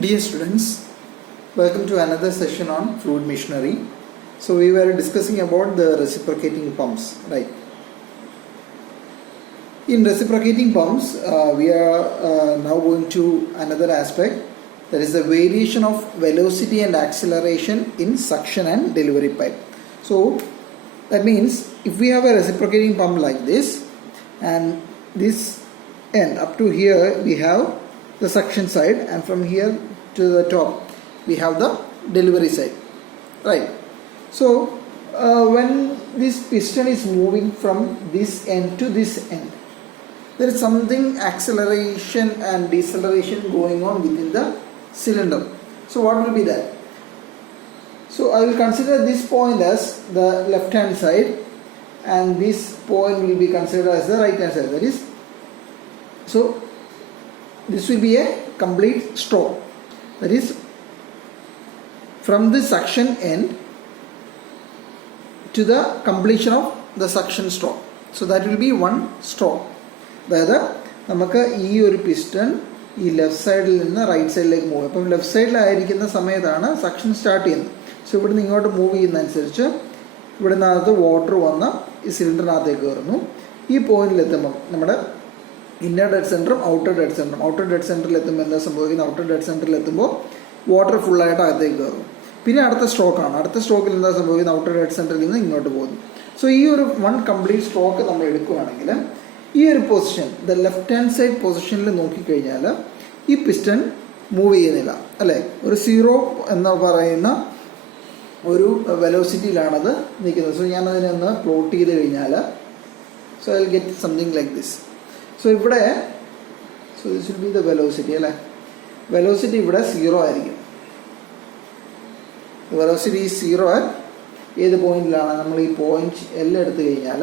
Dear students, welcome to another session on fluid machinery. So we were discussing about the reciprocating pumps, right? In reciprocating pumps, we are now going to another aspect, that is the variation of velocity and acceleration in suction and delivery pipe. So that means if we have a reciprocating pump like this, and this end up to here we have the suction side, and from here to the top we have the delivery side, right? So when this piston is moving from this end to this end, there is something acceleration and deceleration going on within the cylinder. So what will be that? So I will consider this point as the left hand side, and this point will be considered as the right hand side. That is, so this will be a complete stroke. That is, from the suction end to the completion of the suction stroke. So that will be one stroke. അതായത് നമുക്ക് ഈ ഒരു piston ഈ left സൈഡിൽ നിന്ന് right സൈഡിലേക്ക് move. അപ്പം left സൈഡിലായിരിക്കുന്ന സമയത്താണ് സക്ഷൻ സ്റ്റാർട്ട് ചെയ്യുന്നത്. സോ ഇവിടുന്ന് ഇങ്ങോട്ട് മൂവ് ചെയ്യുന്നതനുസരിച്ച് ഇവിടെ നിന്നകത്ത് വാട്ടർ വന്ന് ഈ സിലിണ്ടറിനകത്തേക്ക് കയറുന്നു. ഈ പോയിന്റിലെത്തുമ്പം നമ്മുടെ ഇന്നർ ഡെഡ് സെൻറ്ററും ഔട്ടർ ഡെഡ് സെൻറ്ററിൽ എത്തുമ്പോൾ എന്താ സംഭവിക്കുന്നത്? ഔട്ടർ ഡെഡ് സെൻറ്ററിൽ എത്തുമ്പോൾ വാട്ടർ ഫുള്ളായിട്ട് അകത്തേക്ക് കയറും. പിന്നെ അടുത്ത സ്ട്രോക്കാണ്. അടുത്ത സ്ട്രോക്കിൽ എന്താ സംഭവിക്കുന്നത്? ഔട്ടർ ഡെഡ് സെൻറ്ററിൽ നിന്ന് ഇങ്ങോട്ട് പോകുന്നു. സോ ഈ ഒരു വൺ കംപ്ലീറ്റ് സ്ട്രോക്ക് നമ്മൾ എടുക്കുകയാണെങ്കിൽ ഈ ഒരു position, the left hand side പൊസിഷനിൽ നോക്കിക്കഴിഞ്ഞാൽ ഈ പിസ്റ്റൺ മൂവ് ചെയ്യുന്നില്ല, അല്ലേ? ഒരു സീറോ എന്ന് പറയുന്ന ഒരു വെലോസിറ്റിയിലാണത് നിൽക്കുന്നത്. സോ ഞാനതിനെ ഒന്ന് പ്ലോട്ട് ചെയ്ത് കഴിഞ്ഞാൽ, so I will get something like this. So ഇവിടെ, so this will be the velocity, അല്ലേ? വെലോസിറ്റി ഇവിടെ സീറോ ആയിരിക്കും. വെലോസിറ്റി സീറോ ഏത് പോയിന്റിലാണ്? നമ്മൾ ഈ പോയിന്റ് എൽ എടുത്തു കഴിഞ്ഞാൽ,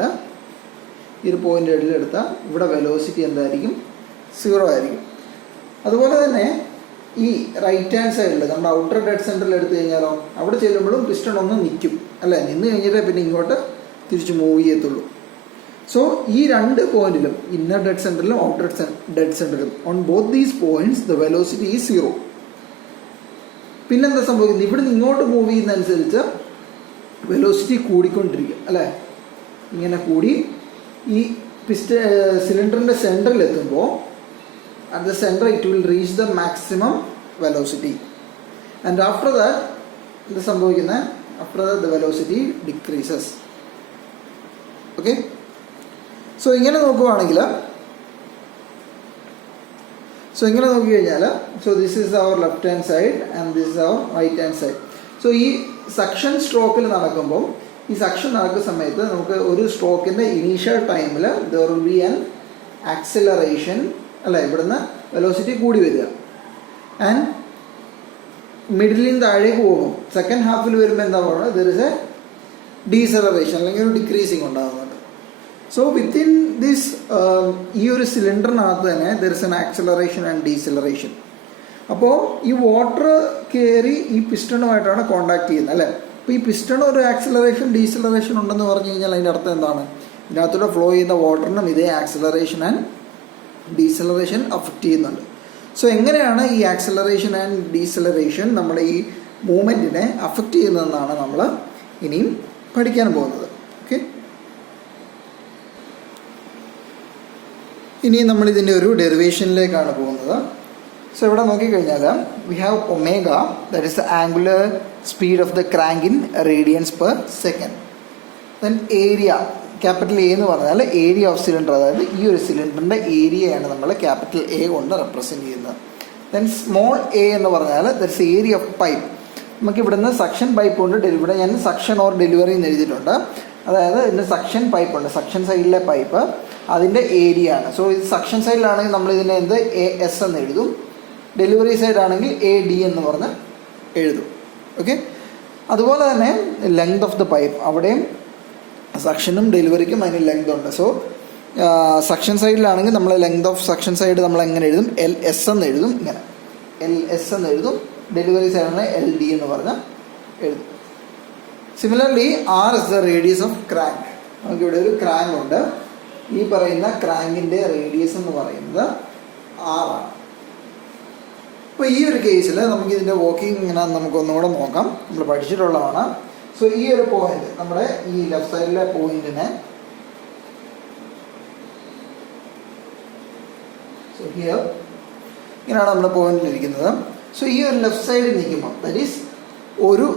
ഈ ഒരു പോയിന്റ് എല്ലെടുത്താൽ ഇവിടെ വെലോസിറ്റി എന്തായിരിക്കും? സീറോ ആയിരിക്കും. അതുപോലെ തന്നെ ഈ റൈറ്റ് ഹാൻഡ് സൈഡിൽ നമ്മുടെ ഔട്ടർ ഡെഡ് സെൻറ്ററിൽ എടുത്തു കഴിഞ്ഞാലോ, അവിടെ ചെല്ലുമ്പോഴും പിസ്റ്റൺ ഒന്ന് നിൽക്കും, അല്ലേ? നിന്ന് കഴിഞ്ഞിട്ടേ പിന്നെ ഇങ്ങോട്ട് തിരിച്ച് മൂവ് ചെയ്യത്തുള്ളൂ. സോ ഈ രണ്ട് പോയിന്റിലും, ഇന്നർ ഡെഡ് സെൻറ്ററിലും ഔട്ടർ ഡെഡ് സെൻറ്ററിലും, on both these points the velocity is zero. പിന്നെന്താ സംഭവിക്കുന്നത്? ഇവിടുന്ന് ഇങ്ങോട്ട് മൂവ് ചെയ്യുന്നതനുസരിച്ച് വെലോസിറ്റി കൂടിക്കൊണ്ടിരിക്കും, അല്ലേ? ഇങ്ങനെ കൂടി ഈ സിലിണ്ടറിൻ്റെ സെൻറ്ററിൽ എത്തുമ്പോൾ at the center it will reach the maximum velocity, and after that എന്ത് സംഭവിക്കുന്നത്? after that the velocity decreases. Okay, so ഇങ്ങനെ നോക്കുകയാണെങ്കിൽ, ഇങ്ങനെ നോക്കിക്കഴിഞ്ഞാൽ, so this is our left hand side and this is our right hand side. So ഈ suction സ്ട്രോക്കിൽ നടക്കുമ്പോൾ, ഈ സക്ഷൻ നടക്കുന്ന സമയത്ത് നമുക്ക് ഒരു സ്ട്രോക്കിൻ്റെ ഇനീഷ്യൽ ടൈമിൽ there will be an acceleration, അല്ല, ഇവിടുന്ന് വെലോസിറ്റി കൂടി വരിക. ആൻഡ് മിഡിലിൽ നിന്ന് താഴേക്ക് പോകും. സെക്കൻഡ് ഹാഫിൽ വരുമ്പോൾ എന്താ പറയുന്നത്? ദർ ഇസ് എ ഡീസലറേഷൻ, അല്ലെങ്കിൽ ഒരു ഡിക്രീസിങ് ഉണ്ടാകുന്നുണ്ട്. സോ വിത്തിൻ ദിസ്, ഈ ഒരു സിലിണ്ടറിനകത്ത് തന്നെ there is an acceleration and deceleration. അപ്പോൾ ഈ വാട്ടർ കയറി ഈ പിസ്റ്റണുമായിട്ടാണ് കോണ്ടാക്ട് ചെയ്യുന്നത്, അല്ലേ? അപ്പോൾ ഈ പിസ്റ്റൺ ഒരു ആക്സിലറേഷൻ ഡീസലറേഷൻ ഉണ്ടെന്ന് പറഞ്ഞു കഴിഞ്ഞാൽ അതിൻ്റെ അർത്ഥം എന്താണ്? ഇതിനകത്തൂടെ ഫ്ലോ ചെയ്യുന്ന വാട്ടറിനും ഇതേ ആക്സിലറേഷൻ ആൻഡ് ഡീസലറേഷൻ അഫക്റ്റ് ചെയ്യുന്നുണ്ട്. സോ എങ്ങനെയാണ് ഈ ആക്സിലറേഷൻ ആൻഡ് ഡീസലറേഷൻ നമ്മുടെ ഈ മൂവ്മെൻറ്റിനെ അഫക്റ്റ് ചെയ്യുന്നതെന്നാണ് നമ്മൾ ഇനിയും പഠിക്കാൻ പോകുന്നത്. ഓക്കെ, ഇനി നമ്മളിതിൻ്റെ ഒരു ഡെറിവേഷനിലേക്കാണ് പോകുന്നത്. സോ ഇവിടെ നോക്കിക്കഴിഞ്ഞാൽ we have omega, that is the angular speed of the crank in radians per second. Then area, capital A എന്ന് പറഞ്ഞാൽ ഏരിയ ഓഫ് സിലിണ്ടർ, അതായത് ഈ ഒരു സിലിണ്ടറിൻ്റെ ഏരിയയാണ് നമ്മൾ ക്യാപിറ്റൽ എ കൊണ്ട് റെപ്രസെൻറ്റ് ചെയ്യുന്നത്. ദെൻ സ്മോൾ എ എന്ന് പറഞ്ഞാൽ ദറ്റ്സ് ഏരിയ ഓഫ് പൈപ്പ്. നമുക്ക് ഇവിടുന്ന് സക്ഷൻ പൈപ്പ് ഉണ്ട്, ഇവിടെ ഞാൻ സക്ഷൻ ഓർ ഡെലിവറി എന്ന് എഴുതിയിട്ടുണ്ട്. അതായത് ഇതിൻ്റെ സക്ഷൻ പൈപ്പ് ഉണ്ട്, സക്ഷൻ സൈഡിലെ പൈപ്പ്, അതിൻ്റെ ഏരിയ ആണ്. സോ ഇത് സക്ഷൻ സൈഡിലാണെങ്കിൽ നമ്മൾ ഇതിനെ എന്ത് എ എസ് എന്ന് എഴുതും, ഡെലിവറി സൈഡ് ആണെങ്കിൽ എ ഡി എന്ന് പറഞ്ഞ് എഴുതും. ഓക്കെ, അതുപോലെ തന്നെ ലെങ്ത് ഓഫ് ദ പൈപ്പ്, അവിടെയും സക്ഷനും ഡെലിവറിക്കും അതിന് ലെങ്ത് ഉണ്ട്. സോ സക്ഷൻ സൈഡിലാണെങ്കിൽ നമ്മൾ ലെങ്ത് ഓഫ് സക്ഷൻ സൈഡ് നമ്മൾ എങ്ങനെ എഴുതും? എൽ എസ് എന്ന് എഴുതും, ഇങ്ങനെ എൽ എസ് എന്ന് എഴുതും. ഡെലിവറി സൈഡാണ് എൽ ഡി എന്ന് പറഞ്ഞ് എഴുതും. Similarly R is the radius of crank. നമുക്കിവിടെ ഒരു ക്രാങ്ക് ഉണ്ട്. ഈ പറയുന്ന ക്രാങ്കിൻ്റെ റേഡിയസ് എന്ന് പറയുന്നത് ആറാണ്. അപ്പോൾ ഈ ഒരു കേസിൽ നമുക്ക് ഇതിൻ്റെ വർക്കിംഗ് ഇങ്ങനെ നമുക്കൊന്നുകൂടെ നോക്കാം. നമ്മൾ പഠിച്ചിട്ടുള്ളതാണ്. സോ ഈ ഒരു പോയിന്റ് നമ്മുടെ ഈ ലെഫ്റ്റ് സൈഡിലെ പോയിന്റിനെ സോ ഹിയർ ഇങ്ങനെയാണ് നമ്മുടെ പോയിന്റിലിരിക്കുന്നത്. സോ ഈ ഒരു ലെഫ്റ്റ് സൈഡിൽ നിൽക്കുമ്പോൾ ദാറ്റ് ഈസ് ഒരു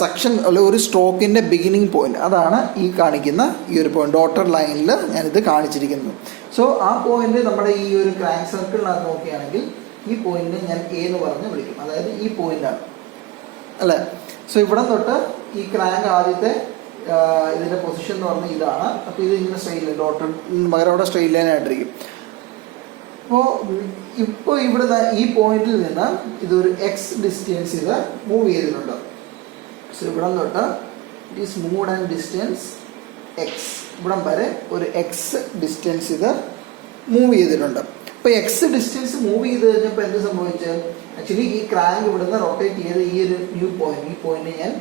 സെക്ഷൻ അല്ലെങ്കിൽ ഒരു സ്ട്രോക്കിൻ്റെ ബിഗിനിങ് പോയിന്റ്, അതാണ് ഈ കാണിക്കുന്ന ഈ ഒരു പോയിന്റ് ഡോട്ടർ ലൈനിൽ ഞാനിത് കാണിച്ചിരിക്കുന്നത്. സോ ആ പോയിന്റ് നമ്മുടെ ഈ ഒരു ക്രാങ്ക് സർക്കിളിനകത്ത് നോക്കുകയാണെങ്കിൽ ഈ പോയിന്റിനെ ഞാൻ എ എന്ന് പറഞ്ഞ് വിളിക്കും. അതായത് ഈ പോയിന്റാണ് അല്ലേ. സോ ഇവിടെ തൊട്ട് ഈ ക്രാങ്ക് ആദ്യത്തെ ഇതിൻ്റെ പൊസിഷൻ എന്ന് പറഞ്ഞാൽ ഇതാണ്. അപ്പോൾ ഇത് ഇങ്ങനെ സ്ട്രെയിറ്റ് ലൈൻ ഡോട്ടർ പകരം അവിടെ സ്ട്രെയിറ്റ് ലൈൻ ആയിട്ടിരിക്കും. ഇപ്പോൾ ഇവിടെ ഈ പോയിന്റിൽ നിന്ന് ഇതൊരു എക്സ് ഡിസ്റ്റൻസ് ഇത് മൂവ് ചെയ്തിട്ടുണ്ട്. സോ ഇവിടെ തൊട്ട് it is move and distance X, ഇവിടം വരെ ഒരു എക്സ് ഡിസ്റ്റൻസ് ഇത് മൂവ് ചെയ്തിട്ടുണ്ട്. അപ്പോൾ എക്സ് ഡിസ്റ്റൻസ് മൂവ് ചെയ്ത് കഴിഞ്ഞപ്പോൾ എന്ത് സംഭവിച്ചത്? ആക്ച്വലി ഈ ക്രാങ്ക് ഇവിടുന്ന് റൊട്ടേറ്റ് ചെയ്ത് ഈ ഒരു ന്യൂ പോയിന്റ്, ഈ പോയിന്റ് ഞാൻ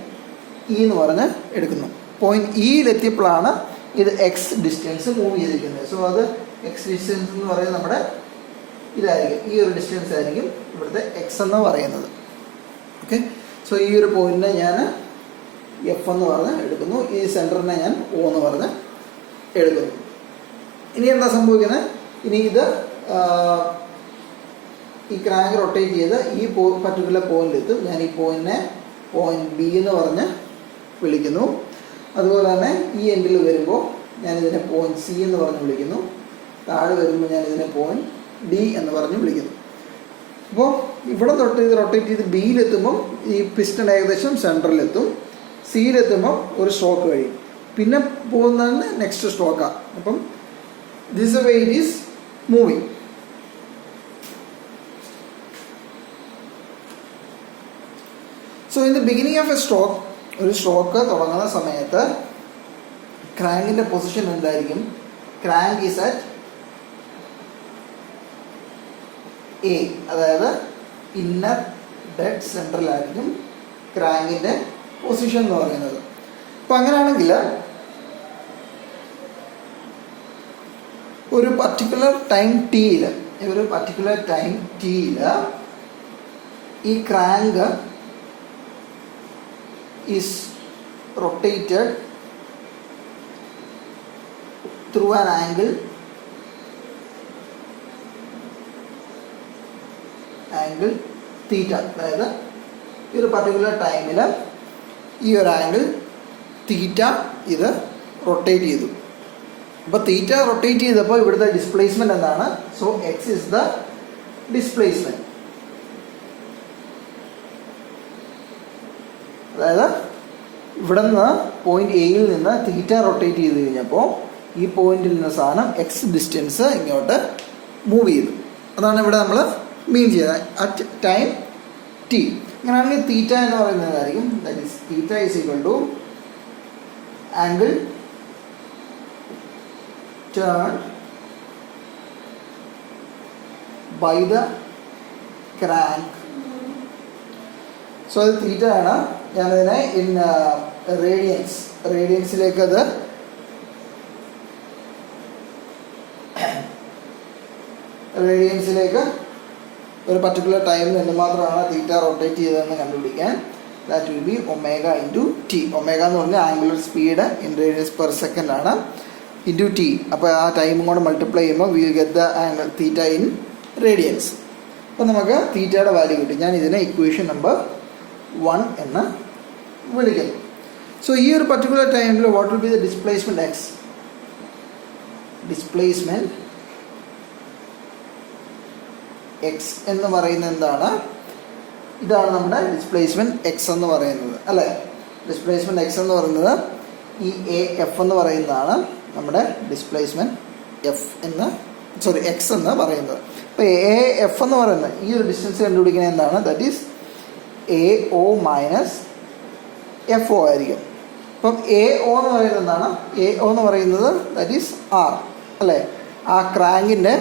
ഇ എന്ന് പറഞ്ഞ് എടുക്കുന്നു. പോയിന്റ് ഇയിലെത്തിയപ്പോഴാണ് ഇത് എക്സ് ഡിസ്റ്റൻസ് മൂവ് ചെയ്തിരിക്കുന്നത്. സോ അത് എക്സ് ഡിസ്റ്റൻസ് എന്ന് പറയുന്നത് നമ്മുടെ ഇതായിരിക്കും, ഈ ഒരു ഡിസ്റ്റൻസ് ആയിരിക്കും ഇവിടുത്തെ എക്സ് എന്ന് പറയുന്നത്. ഓക്കെ. സോ ഈ ഒരു പോയിന്റിനെ ഞാൻ എഫ് എന്ന് പറഞ്ഞ് എടുക്കുന്നു. ഈ സെൻറ്ററിനെ ഞാൻ ഒ എന്ന് പറഞ്ഞ് എടുക്കുന്നു. ഇനി എന്താ സംഭവിക്കുന്നത്? ഇനി ഇത് ഈ ക്രാങ്ക് റൊട്ടേറ്റ് ചെയ്ത് ഈ പർട്ടിക്കുലർ പോയിന്റിലെത്തും. ഞാൻ ഈ പോയിന്റിനെ പോയിന്റ് ബി എന്ന് പറഞ്ഞ് വിളിക്കുന്നു. അതുപോലെ തന്നെ ഈ എൻഡിൽ വരുമ്പോൾ ഞാനിതിനെ പോയിന്റ് സി എന്ന് പറഞ്ഞ് വിളിക്കുന്നു. താഴെ വരുമ്പോൾ ഞാനിതിനെ പോയിന്റ് ഡി എന്ന് പറഞ്ഞ് വിളിക്കുന്നു. അപ്പോൾ ഇവിടെ തൊട്ട് ഇത് റൊട്ടേറ്റ് ചെയ്ത് ബിയിലെത്തുമ്പം ഈ പിസ്റ്റൺ ഏകദേശം സെൻറ്ററിലെത്തും. സിയിലെത്തുമ്പോൾ ഒരു സ്ട്രോക്ക് കഴിയും. പിന്നെ പോകുന്നതിന് നെക്സ്റ്റ് സ്ട്രോക്കാണ്. അപ്പം this way it is moving. So in the beginning of A stroke, ഒരു സ്ട്രോക്ക് തുടങ്ങുന്ന സമയത്ത് ക്രാങ്കിൻ്റെ പൊസിഷൻ എന്തായിരിക്കും? ക്രാങ്ക് ഈസ് അറ്റ് എ, അതായത് ഇന്നർ ഡെഡ് സെൻട്രലായിരിക്കും ക്രാങ്കിൻ്റെ പൊസിഷൻ എന്ന് പറയുന്നത്. അപ്പം അങ്ങനെയാണെങ്കിൽ ഒരു പർട്ടിക്കുലർ ടൈം ടിയിൽ ഈ crank is rotated through an angle theta. അതായത് ഈ ഒരു പർട്ടിക്കുലർ ടൈമിൽ ഈ ഒരു ആംഗിൾ തീറ്റ ഇത് റൊട്ടേറ്റ് ചെയ്തു. അപ്പോൾ തീറ്റ റൊട്ടേറ്റ് ചെയ്തപ്പോൾ ഇവിടുത്തെ ഡിസ്പ്ലേസ്മെൻറ്റ് എന്താണ്? So X is the displacement. അതായത് ഇവിടെ നിന്ന് പോയിന്റ് എയിൽ നിന്ന് തീറ്റ റൊട്ടേറ്റ് ചെയ്ത് കഴിഞ്ഞപ്പോൾ ഈ പോയിന്റിൽ നിന്ന് സാധനം എക്സ് ഡിസ്റ്റൻസ് ഇങ്ങോട്ട് മൂവ് ചെയ്തു. അതാണ് ഇവിടെ നമ്മൾ മീൻ ചെയ്തത് അറ്റ് ടൈം ടി. അങ്ങനെയാണെങ്കിൽ തീറ്റ എന്ന് പറയുന്നതായിരിക്കും, that is theta is equal to angle turn by the crank. So അത് തീറ്റ ആണ്. ഞാനതിനെ ഇൻ റേഡിയൻസിലേക്ക് അത് ഒരു പർട്ടിക്കുലർ ടൈമിൽ എന്തുമാത്രമാണ് തീറ്റ റൊട്ടേറ്റ് ചെയ്തതെന്ന് കണ്ടുപിടിക്കാൻ that will be omega into T. Omega എന്ന് പറഞ്ഞാൽ angular speed in radians per second ആണ്, ഇൻറ്റു ടി. അപ്പോൾ ആ ടൈമും കൂടെ മൾട്ടിപ്ലൈ ചെയ്യുമ്പോൾ we will get the angle theta in radians. അപ്പോൾ നമുക്ക് തീറ്റയുടെ വാല്യൂ കിട്ടി. ഞാൻ ഇതിനെ ഇക്വേഷൻ നമ്പർ 1 എന്ന് വിളിക്കുന്നു. സോ ഈ ഒരു പർട്ടിക്കുലർ ടൈമിൽ what will be the displacement X? Displacement x എന്ന് പറയുന്നത് എന്താണ്? ഇതാണ് നമ്മുടെ ഡിസ്പ്ലേസ്മെൻറ്റ് എക്സ് എന്ന് പറയുന്നത് അല്ലേ. ഡിസ്പ്ലേസ്മെൻറ്റ് എക്സ് എന്ന് പറയുന്നത് ഈ എ എഫ് എന്ന് പറയുന്നതാണ് നമ്മുടെ ഡിസ്പ്ലേസ്മെൻറ്റ് എക്സ് എന്ന് പറയുന്നത്. അപ്പോൾ എ എഫ് എന്ന് പറയുന്നത് ഈ ഒരു ഡിസ്റ്റൻസ് കണ്ടുപിടിക്കുന്നത് എന്താണ്? That is A O minus F O ആയിരിക്കും. അപ്പം എ ഒ എന്ന് പറയുന്നത് എന്താണ്? എ ഒ എന്ന് പറയുന്നത് ദാറ്റ് ഈസ് ആർ അല്ലേ. ആ ക്രാങ്കിൻ്റെ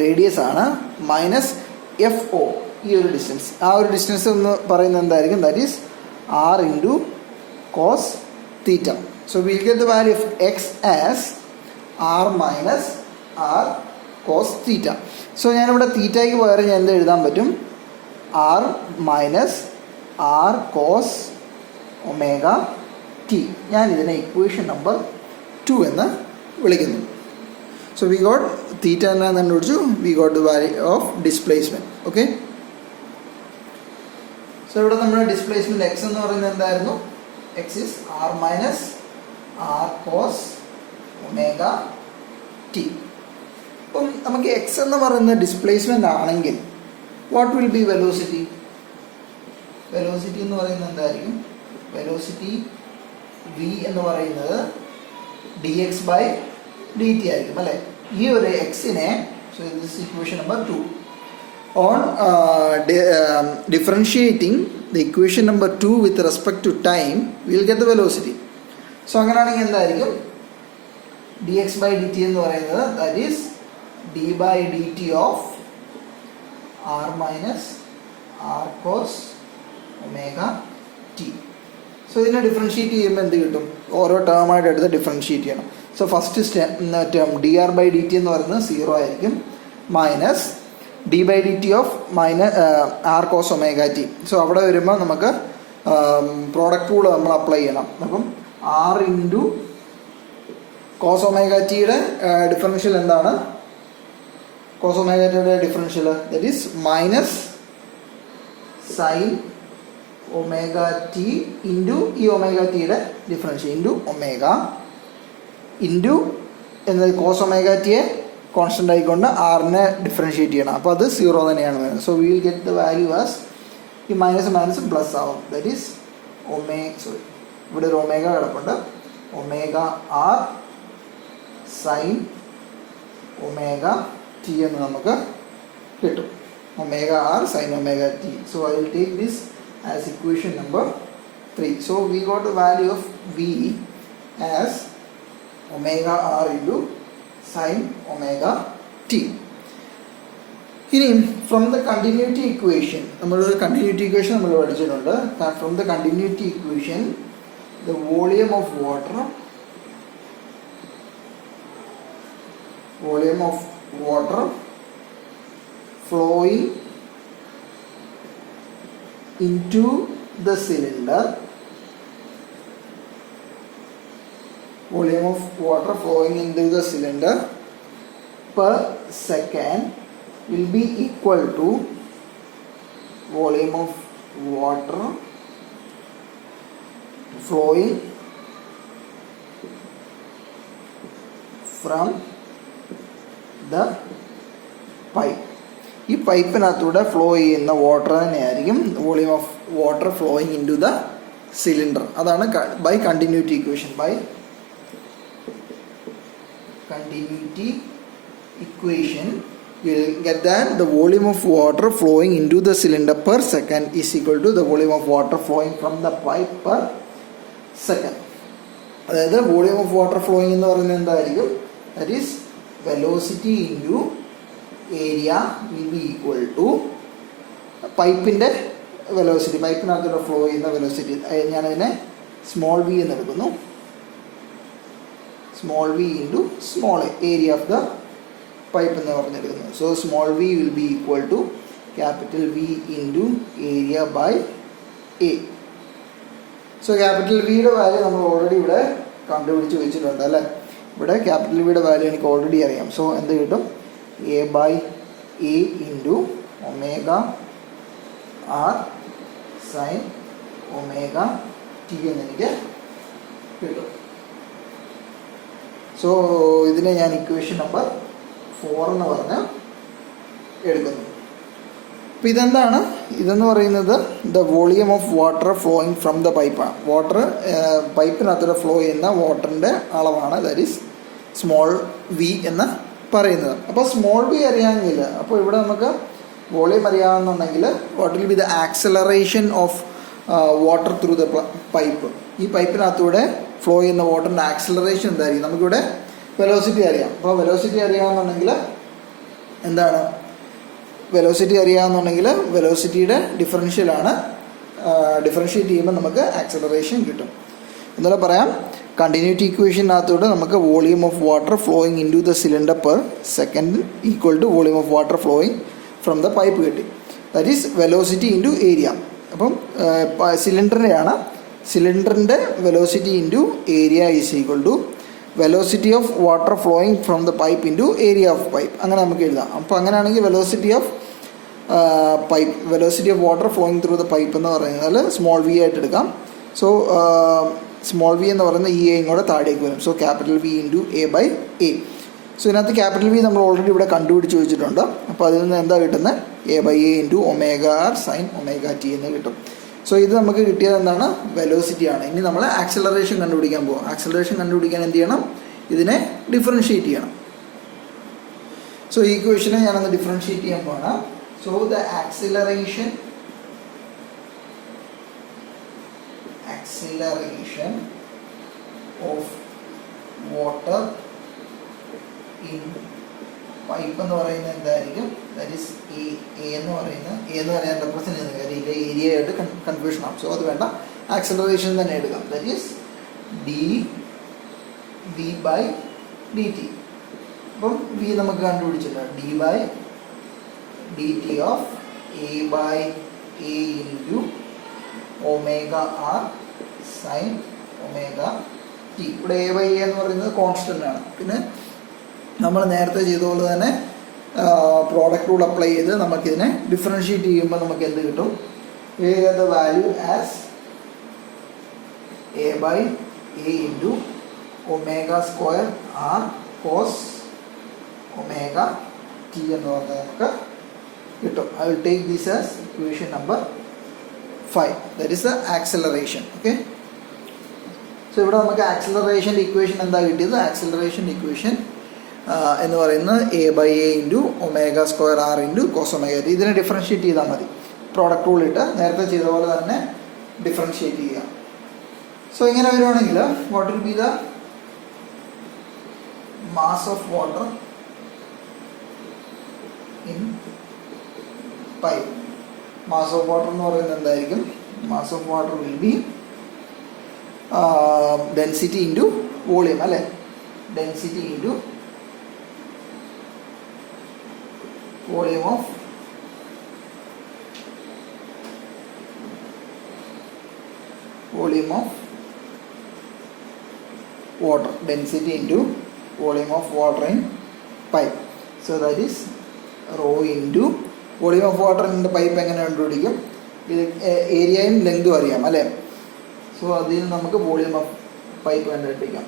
റേഡിയസ് ആണ്, മൈനസ് എഫ് ഒ ഈ ഒരു ഡിസ്റ്റൻസ്. ആ ഒരു ഡിസ്റ്റൻസ് എന്ന് പറയുന്നത് എന്തായിരിക്കും? That is R into cos theta. So will get the value of X as R minus R cos theta. So ഞാനിവിടെ തീറ്റയ്ക്ക് പകരം ഞാൻ എന്ത് എഴുതാൻ പറ്റും? R minus R cos omega T. ഞാൻ ഇതിനെ ഇക്വേഷൻ നമ്പർ 2 എന്ന് വിളിക്കുന്നു. സോ വി ഗോട്ട് തീറ്റ എന്ന് കണ്ടുപിടിച്ചു. We got the value of displacement. Okay. So ഇവിടെ നമ്മുടെ ഡിസ്പ്ലേസ്മെൻറ്റ് എക്സ് എന്ന് പറയുന്നത് എന്തായിരുന്നു? X is r minus R cos omega t. അപ്പം നമുക്ക് എക്സ് എന്ന് പറയുന്ന ഡിസ്പ്ലേസ്മെൻ്റ് ആണെങ്കിൽ what will be velocity? Velocity എന്ന് പറയുന്നത് എന്തായിരിക്കും? വെലോസിറ്റി വി എന്ന് പറയുന്നത് d X by D t ആയിരിക്കും അല്ലേ? ഈ ഒരു എക്സിനെ, so this equation number 2, on differentiating the equation number 2 with respect to time will get the velocity. So അങ്ങനെയാണെങ്കിൽ എന്തായിരിക്കും? D X by D T എന്ന് പറയുന്നത് that is D by D T of R minus R cos omega T. So ഇതിനെ differentiate ചെയ്യുമ്പോൾ എന്ത് കിട്ടും? ഓരോ ടേമായിട്ട് എടുത്ത് ഡിഫറൻഷിയേറ്റ് ചെയ്യണം. So first term D R by D T എന്ന് പറയുന്നത് 0 ആയിരിക്കും, minus D by D T of R cos omega T. So അവിടെ വരുമ്പോൾ നമുക്ക് പ്രോഡക്റ്റ് റൂൾ നമ്മൾ അപ്ലൈ ചെയ്യണം. അപ്പം ആർ ഇൻറ്റു കോസ് ഒമേഗ ടിയുടെ ഡിഫറൻഷ്യൽ എന്താണ്? കോസ് ഒമേഗ ടിയുടെ differential that is minus sine omega T into ഈ ഒമേഗ ടിയുടെ ഡിഫറൻഷ്യൽ ഇൻറ്റു ഒമേഗ ഇൻറ്റു എന്നത് കോസ് ഒമേഗ ടിയെ കോൺസ്റ്റൻ്റ് ആയിക്കൊണ്ട് ആറിനെ ഡിഫറൻഷിയേറ്റ് ചെയ്യണം. അപ്പോൾ അത് 0 തന്നെയാണ് വരുന്നത്. So we will get the value as ഈ മൈനസ് മൈനസ് പ്ലസ് ആവും. ദറ്റ് ഈസ് ഇവിടെ ഒരു ഒമേഗ കിടപ്പുണ്ട്. Omega R sine omega T എന്ന് നമുക്ക് കിട്ടും. Omega R sine omega T. So I will take this as equation number 3. So we got the value of V as omega r into sin omega t. ഇനി from the continuity equation, നമ്മളൊരു continuity equation നമ്മൾ പഠിച്ചിട്ടുണ്ട്. From the continuity equation the volume of water flowing into the cylinder, volume of water flowing into the cylinder per second will be equal to volume of water flowing from the pipe. ഈ പൈപ്പിനകത്തൂടെ flow ചെയ്യുന്ന water തന്നെയായിരിക്കും volume of water flowing into the cylinder. അതാണ് by continuity equation. By continuity equation will get that the volume of water flowing into the cylinder per second is equal to the volume of water flowing from the pipe per second. അതായത് volume of water flowing എന്ന് പറയുന്നത് എന്തായിരിക്കും? That is velocity into area will be equal to പൈപ്പിൻ്റെ velocity, പൈപ്പിനകത്തൂടെ flow ചെയ്യുന്ന velocity. ഞാനതിനെ small v എന്ന് എടുക്കുന്നു. Small V into small area of the pipe എന്ന് പറഞ്ഞെടുക്കുന്നു. So small v will be equal to capital V into area by A. So capital വിയുടെ value നമ്മൾ already ഇവിടെ കണ്ടുപിടിച്ച് വെച്ചിട്ടുണ്ട് അല്ലേ? ഇവിടെ ക്യാപിറ്റൽ വിയുടെ വാല്യൂ എനിക്ക് ഓൾറെഡി അറിയാം. സോ എന്ത് കിട്ടും? A by A into omega r sin omega t എന്ന് എനിക്ക് കിട്ടും. സോ ഇതിനെ ഞാൻ ഇക്വേഷൻ നമ്പർ 4 എന്ന് പറഞ്ഞ് എടുക്കുന്നു. അപ്പോൾ ഇതെന്താണ്? ഇതെന്ന് പറയുന്നത് the volume of water flowing from the പൈപ്പാണ്. വാട്ടർ പൈപ്പിനകത്തൂടെ ഫ്ലോ ചെയ്യുന്ന വാട്ടറിൻ്റെ അളവാണ്. ദാറ്റ് ഈസ് സ്മോൾ വി എന്ന് പറയുന്നത്. അപ്പോൾ സ്മോൾ വി അറിയാമെങ്കിൽ, അപ്പോൾ ഇവിടെ നമുക്ക് വോളിയം അറിയാമെന്നുണ്ടെങ്കിൽ what will be the acceleration of water through the pipe. ഈ പൈപ്പിനകത്തൂടെ ഫ്ലോ ചെയ്യുന്ന വാട്ടറിൻ്റെ ആക്സലറേഷൻ എന്തായിരിക്കും? നമുക്കിവിടെ വെലോസിറ്റി അറിയാം. അപ്പോൾ വെലോസിറ്റി അറിയാമെന്നുണ്ടെങ്കിൽ എന്താണ്? വെലോസിറ്റി അറിയാമെന്നുണ്ടെങ്കിൽ വെലോസിറ്റിയുടെ ഡിഫറൻഷ്യലാണ്. ഡിഫറൻഷ്യേറ്റ് ചെയ്യുമ്പോൾ നമുക്ക് ആക്സലറേഷൻ കിട്ടും. എന്നാലും പറയാം, കണ്ടിന്യൂറ്റി ഇക്വേഷനകത്തോടെ നമുക്ക് volume of water flowing into the cylinder per second equal to volume of water flowing from the pipe കിട്ടി. That is velocity into area. അപ്പം സിലിണ്ടറിൻ്റെയാണ്, സിലിണ്ടറിൻ്റെ velocity into area is equal to velocity of water flowing from the pipe into area of pipe. അങ്ങനെ നമുക്ക് എഴുതാം. അപ്പോൾ അങ്ങനെയാണെങ്കിൽ velocity of water flowing through the pipe എന്ന് പറയുന്നത് സ്മോൾ വി ആയിട്ട് എടുക്കാം. സോ സ്മോൾ വി എന്ന് പറയുന്നത് ഈ എയും കൂടെ താഴേക്ക് വരും. So capital V into A by A. So ഇതിനകത്ത് ക്യാപിറ്റൽ വി നമ്മൾ ഓൾറെഡി ഇവിടെ കണ്ടുപിടിച്ച് വെച്ചിട്ടുണ്ട്. അപ്പോൾ അതിൽ നിന്ന് എന്താ കിട്ടുന്നത്? A by A into omega R sine omega T എന്ന് കിട്ടും. സോ ഇത് നമുക്ക് കിട്ടിയത് എന്താണ്? വെലോസിറ്റിയാണ്. ഇനി നമ്മൾ ആക്സലറേഷൻ കണ്ടുപിടിക്കാൻ പോകും. ആക്സലറേഷൻ കണ്ടുപിടിക്കാൻ എന്ത് ചെയ്യണം? ഇതിനെ ഡിഫറൻഷ്യേറ്റ് ചെയ്യണം. സോ ഈ ഇക്വേഷനെ ഞാനൊന്ന് ഡിഫറൻഷ്യേറ്റ് ചെയ്യാൻ പോകണം. So the acceleration of water in pipe എന്ന് പറയുന്നത് എന്തായിരിക്കും? ദാറ്റ് ഈസ് എ എന്ന് പറയാൻ റെപ്രസെൻറ്റ് ചെയ്യുന്ന കാര്യം ഇതിലെ ഏരിയ ആയിട്ട് കൺഫ്യൂഷൻ ആവും. സോ അത് വേണ്ട, ആക്സലറേഷൻ തന്നെ എടുക്കാം. That is d v by D t. അപ്പം വി നമുക്ക് കണ്ടുപിടിച്ചിട്ടുണ്ട്. D by D T of a by A into omega R sine omega t. ഇവിടെ എ ബൈ എ എന്ന് പറയുന്നത് കോൺസ്റ്റൻ്റ് ആണ്. പിന്നെ നമ്മൾ നേരത്തെ ചെയ്ത പോലെ തന്നെ പ്രോഡക്റ്റ് റൂൾ അപ്ലൈ ചെയ്ത് നമുക്കിതിനെ ഡിഫറൻഷ്യേറ്റ് ചെയ്യുമ്പോൾ നമുക്ക് എന്ത് കിട്ടും? We get the value as A by A into omega square R cos omega T എന്ന് പറഞ്ഞാൽ നമുക്ക് കിട്ടും. I will take this as equation number 5. That is the acceleration. Okay. So ഇവിടെ നമുക്ക് ആക്സലറേഷൻ്റെ ഇക്വേഷൻ എന്താ കിട്ടിയത്? ആക്സലറേഷൻ ഇക്വേഷൻ എന്ന് പറയുന്നത് A by A into omega square R into cos omega T. ഇതിനെ ഡിഫറൻഷ്യേറ്റ് ചെയ്താൽ മതി. പ്രോഡക്റ്റ് റൂൾ ഇട്ട് നേരത്തെ ചെയ്ത പോലെ തന്നെ ഡിഫറൻഷ്യേറ്റ് ചെയ്യുക. സോ ഇങ്ങനെ വരുവാണെങ്കിൽ what will be the mass of water in pipe? Mass of water എന്ന് പറയുന്നത് എന്തായിരിക്കും? Mass of water will be density into volume അല്ലേ? Density into volume of water, density into volume of water in pipe. So that is rho into volume of water in the pipe. എങ്ങനെ കണ്ടുപിടിക്കും? ഇത് ഏരിയയും ലെങ്തും അറിയാം അല്ലേ? So അതിൽ നമുക്ക് volume of pipe കണ്ടുപിടിക്കാം.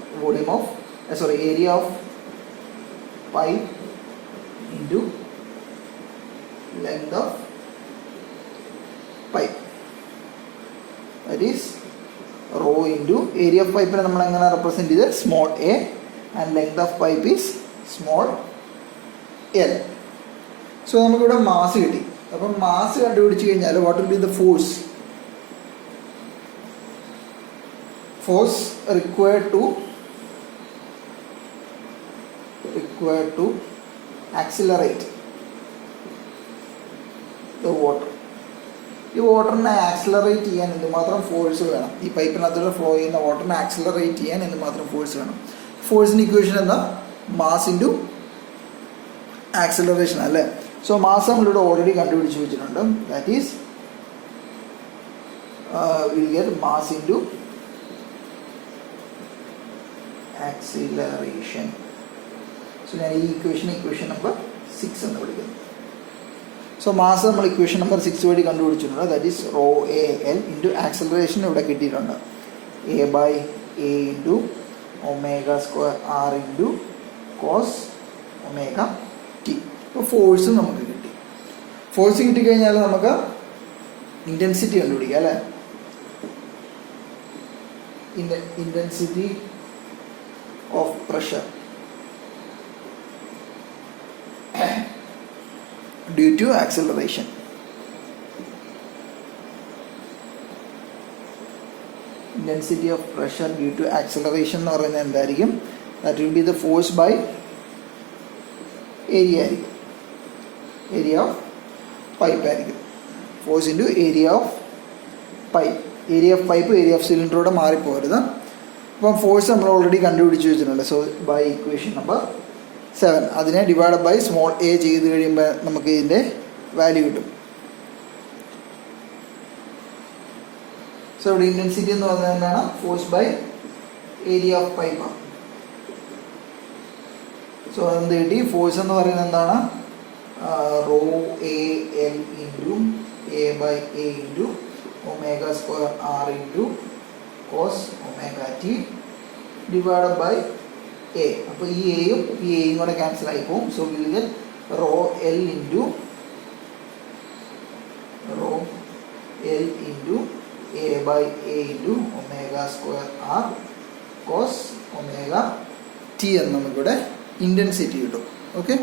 Area of pipe into length of pipe, that is rho into area of pipe. നമ്മൾ എങ്ങനെ റെപ്രസെന്റ് ചെയ്ത്? Small a and length of pipe is small l. So നമുക്കിവിടെ മാസ് കിട്ടി. അപ്പം മാസ് കണ്ടുപിടിച്ച് കഴിഞ്ഞാൽ what will be the force required to accelerate the water. ഈ വാട്ടറിനെ accelerate ചെയ്യാൻ എന്തുമാത്രം ഫോഴ്സ് വേണം? ഈ പൈപ്പിനകത്തൂടെ ഫ്ലോ ചെയ്യുന്ന വാട്ടറിനെ ആക്സിലറേറ്റ് ചെയ്യാൻ എന്തുമാത്രം ഫോഴ്സ് വേണം? ഫോഴ്സിൻ്റെ ഇക്വേഷൻ എന്താ? മാസ് ഇൻറ്റു ആക്സിലറേഷൻ അല്ലേ? സോ മാസ് നമ്മളിവിടെ ഓൾറെഡി കണ്ടുപിടിച്ച് വെച്ചിട്ടുണ്ട്. That is will get mass into acceleration. So ഞാൻ ഈ ഇക്വേഷൻ നമ്പർ 6 എന്ന് വിളിക്കുന്നു. സോ മാസ് നമ്മൾ ഇക്വേഷൻ നമ്പർ 6 വഴി കണ്ടുപിടിച്ചിട്ടുണ്ട്. That is rho A L into acceleration ഇവിടെ കിട്ടിയിട്ടുണ്ട്. A by A into omega square R into cos omega t. ഇപ്പോൾ ഫോഴ്സും നമുക്ക് കിട്ടി. ഫോഴ്സ് കിട്ടിക്കഴിഞ്ഞാൽ നമുക്ക് ഇൻറ്റൻസിറ്റി കണ്ടുപിടിക്കാം അല്ലേ? Intensity of pressure due to acceleration. Intensity of pressure due to acceleration എന്ന് പറയുന്നത് എന്തായിരിക്കും? That will be the force by area ആയിരിക്കും. Area of pipe ആയിരിക്കും. Force into area of pipe. Area of pipe area of cylinder ഓടെ മാറിപ്പോകരുത്. അപ്പം force നമ്മൾ already കണ്ടുപിടിച്ച് വെച്ചിട്ടുണ്ട്. സോ ബൈ ഇക്വേഷൻ നമ്പർ 7 അതിനെ ഡിവൈഡ് ബൈ സ്മോൾ എ ചെയ്ത് കഴിയുമ്പോൾ നമുക്ക് ഇതിൻ്റെ വാല്യൂ കിട്ടും. സോ ഇവിടെ ഇൻറ്റൻസിറ്റി എന്ന് പറഞ്ഞാൽ എന്താണ്? Force by area of pipe. So അതെന്ത് കിട്ടി? ഫോഴ്സ് എന്ന് പറയുന്നത് എന്താണ്? Rho A L into A by A into omega square R into cos omega T divide by A. അപ്പോൾ ഈ എയും കൂടെ ക്യാൻസൽ ആയി പോകും. So will get rho L into A by A into omega square R cos omega T എന്ന് നമുക്കിവിടെ intensity കിട്ടും. Okay.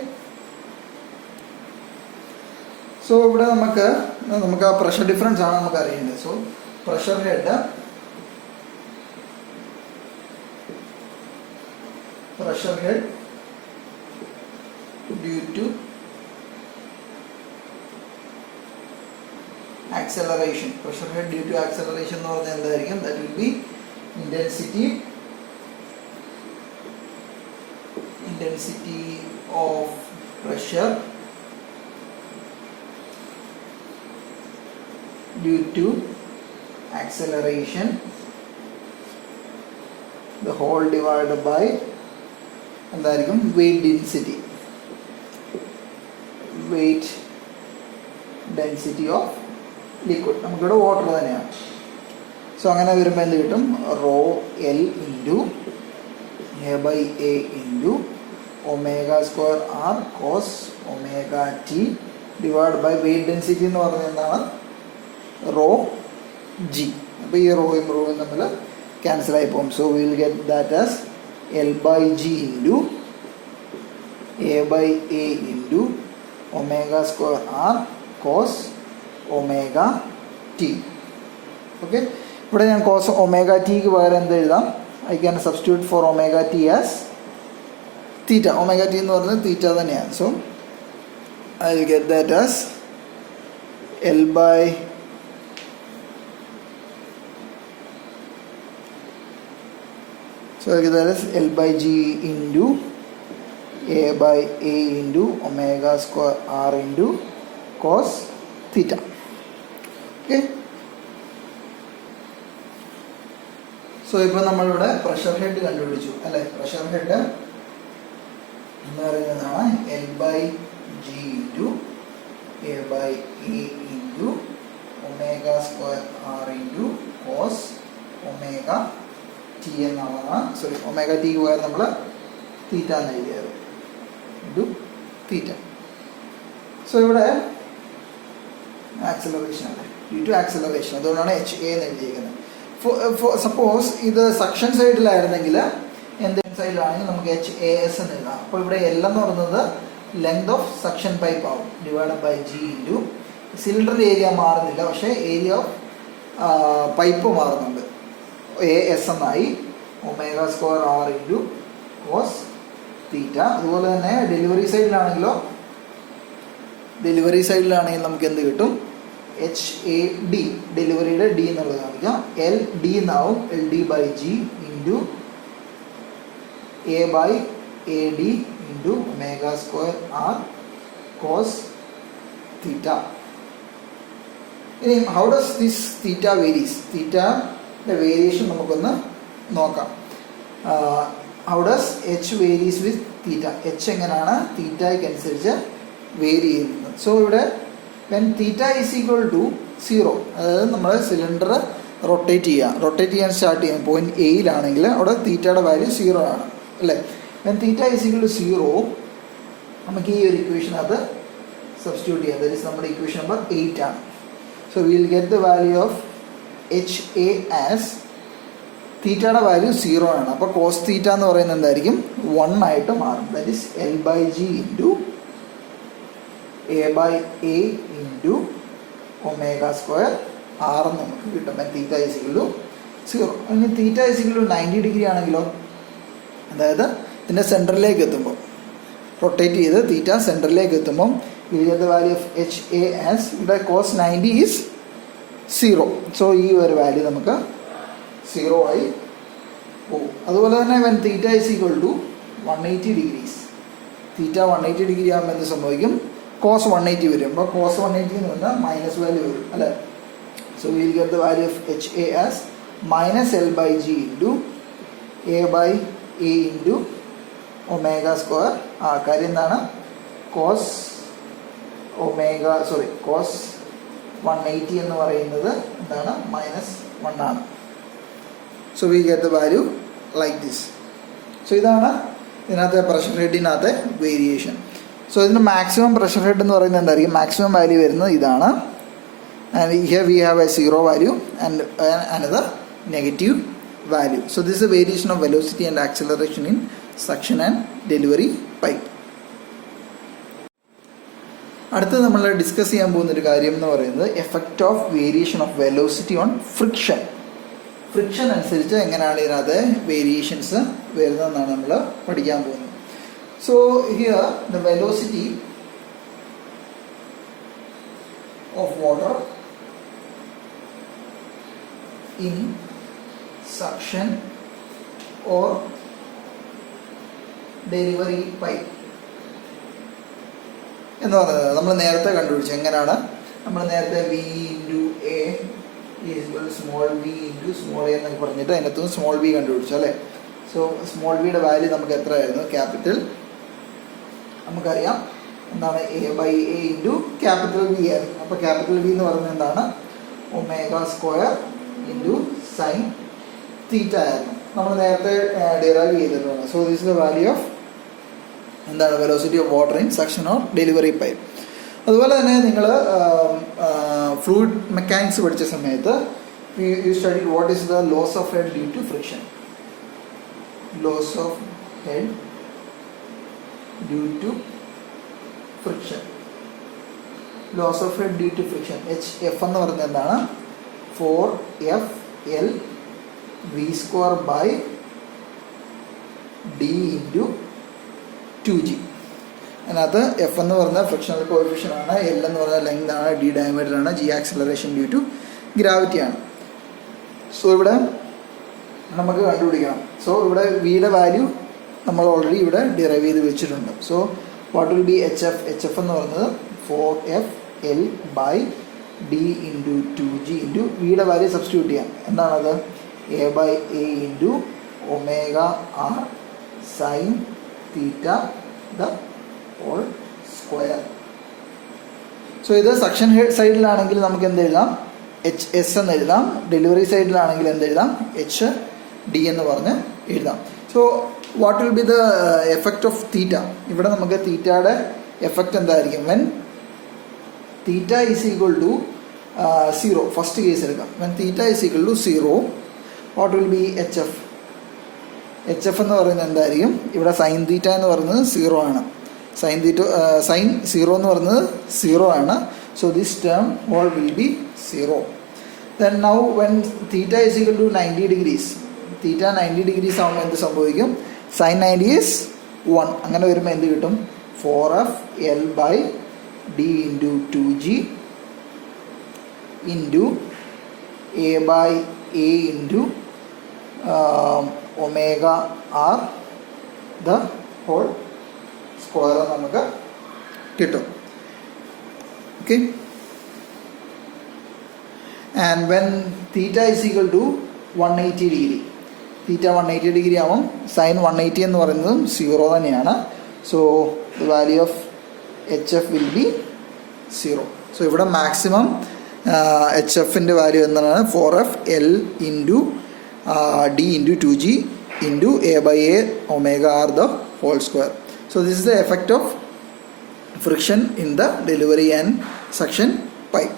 So ഇവിടെ നമുക്ക് ആ പ്രഷർ ഡിഫറൻസ് ആണ് നമുക്ക് അറിയേണ്ടത്. So pressure head due to acceleration. Pressure head due to acceleration എന്ന് പറഞ്ഞാൽ എന്തായിരിക്കും? That will be intensity of pressure due to acceleration, the whole divided by എന്തായിരിക്കും? weight density of liquid. നമുക്കിവിടെ വാട്ടർ തന്നെയാണ്. So അങ്ങനെ വരുമ്പോൾ എന്ത് കിട്ടും? Rho L into A by A into omega square R cos omega T divide by weight density എന്ന് പറഞ്ഞാൽ എന്താണ്? Rho G. അപ്പോൾ ഈ റോയും തമ്മിൽ ക്യാൻസൽ ആയി പോകും. So will get that as L by G into A by A into omega square R cos omega T. Okay. ഇവിടെ ഞാൻ കോസ് ഒമേഗ ടിക്ക് പകരം എന്ത് എഴുതാം? I can substitute for omega T as theta. Omega T എന്ന് പറയുന്നത് theta തന്നെയാണ്. So I will get that as L by L by G into A by A into omega square R into cos theta. Okay. So ഇപ്പോൾ നമ്മളിവിടെ pressure head കണ്ടുപിടിച്ചു അല്ലേ? Pressure head എന്ന് പറയുന്നതാണ് L by G into A by A into omega square R into cos omega T എന്നാണ്. Sorry, omega ടിക്ക് പകരം നമ്മൾ തീറ്റ എന്ന് എഴുതിയത് ഇൻറ്റു തീറ്റ. സോ ഇവിടെ ആക്സലറേഷൻ അല്ലേ? ഡ്യൂ ടു ആക്സലറേഷൻ, അതുകൊണ്ടാണ് എച്ച് എ എന്ന് എഴുതിയിരിക്കുന്നത്. സപ്പോസ് ഇത് സക്ഷൻ സൈഡിലായിരുന്നെങ്കിൽ എന്ത് സൈഡിലാണെങ്കിൽ നമുക്ക് എച്ച് എ എസ് എന്ന് എഴുതാം. അപ്പോൾ ഇവിടെ എൽ എന്ന് പറയുന്നത് ലെങ്ത് ഓഫ് സക്ഷൻ പൈപ്പ് ആവും ഡിവൈഡ് ബൈ ജി ഇൻറ്റു സിലിണ്ടറിൻ്റെ ഏരിയ മാറുന്നില്ല, പക്ഷേ ഏരിയ ഓഫ് പൈപ്പ് മാറുന്നുണ്ട്. എ എസ് എന്നായി omega square R into cos theta. അതുപോലെ തന്നെ ഡെലിവറി സൈഡിലാണെങ്കിൽ നമുക്ക് എന്ത് കിട്ടും? എച്ച് എ ഡി, ഡെലിവറിയുടെ ഡി എന്നുള്ളത് കാണിക്കാം. എൽ ഡി എന്നാവും l d by G into A by a d into omega square R cos theta. ഇനി how does this theta varies? തീറ്റയുടെ വേരിയേഷൻ നമുക്കൊന്ന് നോക്കാം. How does H varies with theta? H എങ്ങനെയാണ് തീറ്റയ്ക്ക് അനുസരിച്ച് വേരി ചെയ്യുന്നത്? So ഇവിടെ when theta is equal to 0, അതായത് നമ്മൾ സിലിണ്ടർ റൊട്ടേറ്റ് ചെയ്യാൻ സ്റ്റാർട്ട് ചെയ്യാം പോയിന്റ് എയിലാണെങ്കിൽ അവിടെ തീറ്റയുടെ വാല്യൂ 0 ആണ് അല്ലേ? When theta is equal to 0 നമുക്ക് ഈ ഒരു ഇക്വേഷനകത്ത് സബ്സ്റ്റിറ്റ്യൂട്ട് ചെയ്യാം. ദാറ്റ് ഈസ് നമ്മുടെ ഇക്വേഷൻ നമ്പർ 8 ആണ്. So will get the value of H A as തീറ്റയുടെ വാല്യൂ 0 ആണ്. അപ്പോൾ കോസ് തീറ്റ എന്ന് പറയുന്നത് എന്തായിരിക്കും? 1 ആയിട്ട് മാറും. That is L by G into A by A into omega square R എന്ന് നമുക്ക് കിട്ടും. Theta is equal to 0. ഇനി theta is equal to 90 degree ആണെങ്കിലോ, അതായത് ഇതിൻ്റെ സെൻറ്ററിലേക്ക് എത്തുമ്പോൾ റൊട്ടേറ്റ് ചെയ്ത് തീറ്റ സെൻറ്ററിലേക്ക് എത്തുമ്പം ഇതിൻ്റെ value of H A as ഇവിടെ കോസ് 90 ഈസ് 0. സോ ഈ ഒരു വാല്യൂ നമുക്ക് 0 ആയി പോകും. അതുപോലെ തന്നെ when theta is equal to 180 degrees, theta 180 degree ആകുമ്പോൾ എന്ത് സംഭവിക്കും? കോസ് 180 വരും. അപ്പോൾ കോസ് 180 എന്ന് പറഞ്ഞാൽ മൈനസ് വാല്യൂ വരും അല്ലേ. So will get the value of H A as minus L by G into A by A into omega square. കാര്യം എന്താണ്? കോസ് കോസ് 180 എന്ന് പറയുന്നത് എന്താണ്? -1 ആണ്. So we get the value like this. So ഇതാണ് ഇതിനകത്തെ പ്രഷർ ഹെഡിനകത്തെ വേരിയേഷൻ. സോ ഇതിന് maximum pressure head എന്ന് പറയുന്നത് എന്തായിരിക്കും? മാക്സിമം വാല്യൂ വരുന്നത് ഇതാണ്. And here we have A zero value and another negative value. So this is A variation of velocity and acceleration in suction and delivery pipe. അടുത്തത് നമ്മൾ discuss ചെയ്യാൻ പോകുന്നൊരു കാര്യം എന്ന് പറയുന്നത് effect of variation of velocity on friction. Friction അനുസരിച്ച് എങ്ങനെയാണ് ഇതിനകത്ത് വേരിയേഷൻസ് വരുന്നതെന്നാണ് നമ്മൾ പഠിക്കാൻ പോകുന്നത്. So here the velocity of water in suction or delivery pipe എന്ന് പറയുന്നത് നമ്മൾ നേരത്തെ കണ്ടുപിടിച്ചു. എങ്ങനെയാണ്? നമ്മൾ നേരത്തെ V into A small V into small A എന്നൊക്കെ പറഞ്ഞിട്ട് അതിനകത്തുനിന്ന് സ്മോൾ വി കണ്ടുപിടിച്ചു അല്ലേ. സോ സ്മോൾ വിയുടെ വാല്യൂ നമുക്ക് എത്രയായിരുന്നു? ക്യാപിറ്റൽ നമുക്കറിയാം എന്താണ്? A by A into capital v ആയിരുന്നു. അപ്പോൾ ക്യാപിറ്റൽ വി എന്ന് പറയുന്നത് എന്താണ്? Omega square into sine theta ആയിരുന്നു. നമ്മൾ നേരത്തെ ഡിറൈവ് ചെയ്തിട്ടുണ്ട്. So this is the value of എന്താണ്? Velocity of water in suction or delivery pipe. അതുപോലെ തന്നെ നിങ്ങൾ ഫ്ലൂയിഡ് മെക്കാനിക്സ് പഠിച്ച സമയത്ത് you study what is the loss of head due to friction. Loss of head due to friction. Loss of head due to friction F എന്ന് പറയുന്നത് എന്താണ്? 4FL V square by D into 2G. അതിനകത്ത് F എന്ന് പറഞ്ഞാൽ frictional കോഎഫിഷ്യൻ ആണ്, L എന്ന് പറഞ്ഞാൽ length ആണ്, ഡി ഡയമീറ്റർ ആണ്, G acceleration due to gravity ആണ്. സോ ഇവിടെ നമുക്ക് കണ്ടുപിടിക്കണം. സോ ഇവിടെ വിയുടെ വാല്യൂ നമ്മൾ ഓൾറെഡി ഇവിടെ ഡിറൈവ് ചെയ്ത് വെച്ചിട്ടുണ്ട്. So what will be H F എന്ന് പറയുന്നത് 4FL by D into 2G into വിയുടെ വാല്യൂ സബ്സ്റ്റിറ്റ്യൂട്ട് ചെയ്യാം. എന്താണത്? A by A into omega R sine theta the whole square. So ഇത് സക്ഷൻ സൈഡിലാണെങ്കിൽ നമുക്ക് എന്ത് എഴുതാം? HS എന്ന് എഴുതാം. ഡെലിവറി സൈഡിലാണെങ്കിൽ എന്ത് എഴുതാം? HD എന്ന് പറഞ്ഞ് എഴുതാം. So what will be the effect of theta? ഇവിടെ നമുക്ക് തീറ്റയുടെ എഫക്റ്റ് എന്തായിരിക്കും? When theta is equal to 0, first case എടുക്കാം. When theta is equal to 0, what will be HF എന്ന് പറയുന്നത് എന്തായിരിക്കും? ഇവിടെ സൈൻ തീറ്റ എന്ന് പറയുന്നത് 0 ആണ്. സൈൻ 0 എന്ന് പറയുന്നത് 0 ആണ്. So this term all will be 0. Then now when theta is equal to 90 degrees, theta 90 degrees ആകുമ്പോൾ എന്ത് സംഭവിക്കും? Sine 90 is 1. അങ്ങനെ വരുമ്പോൾ എന്ത് കിട്ടും? 4FL by D into 2G into A by A into omega R the whole square നമുക്ക് കിട്ടും. Okay. And when theta is equal to 180 degree, theta 180 degree ആവും. സൈൻ 180 എന്ന് പറയുന്നതും 0 തന്നെയാണ്. So the value of HF will be 0. So ഇവിടെ maximum HFൻ്റെ value എന്താണ്? 4FL into D into 2G into A by A omega R the whole square. So this is the effect of friction in the delivery and suction pipe.